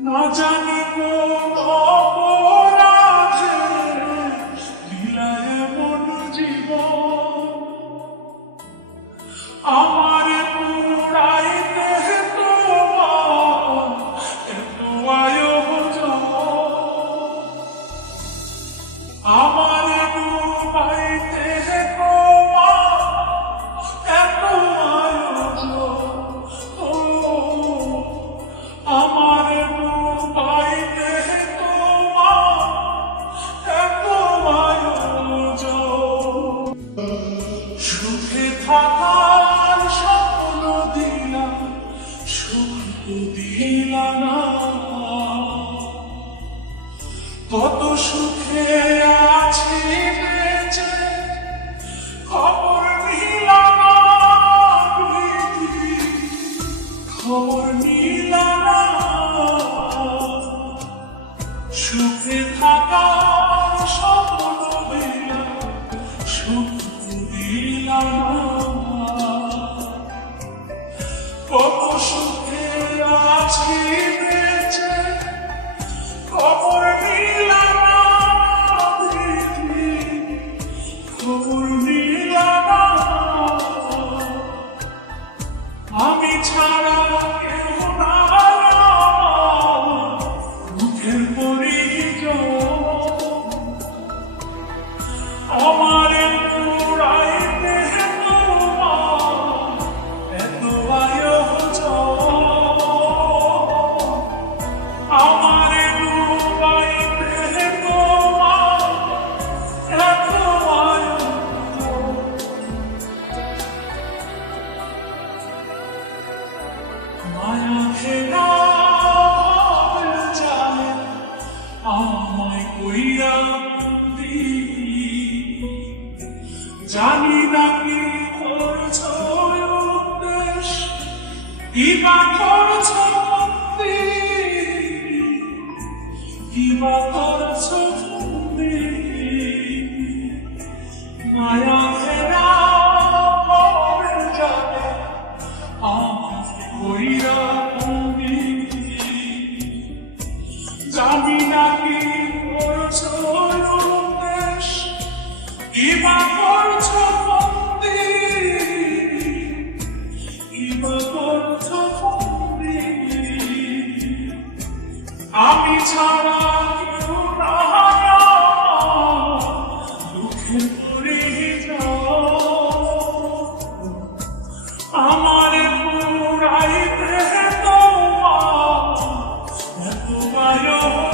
না জানি কোন অপরাধে দিলায় এমন জীবন আমার পুরাইতে তোমার এত আয়োজন আমার ডুবাইতে তোমার এত আয়োজন আমার ডুবাইতে তোমার এত আয়োজন সুখে থাকার স্বপ্ন দিলাম সুখ দিলা না কত সুখে আছি বেঁচে খবর নিলা না খবর নিলা না সুখে থাকার স্বপ্ন দিলাম সুখ দিলা না কত সুখে আছি বেঁচে খবর নিলা না খবর নিলা না আমি ছাড়া কেউ না মুখের পরিজন আমার পুরাইতে তোমার এত আয়োজন আমার ডুবাইতে তোমার এত আয়োজন মায়া ফেরা যায় আমায় কইরা জানি না কি করছ উদ্দেশ কিবা করছ ভক্তি কিবা করছ ভক্তি মায়া ফেরা যাবে আমায় কইরা জানি না কি করছ উদ্দেশ কিবা করছ ভক্তি কিবা করছ ভক্তি আমি ছাড়া কেউ না দুঃখে পড়ে যাও আমার পুরাইতে তোমার এত আয়োজন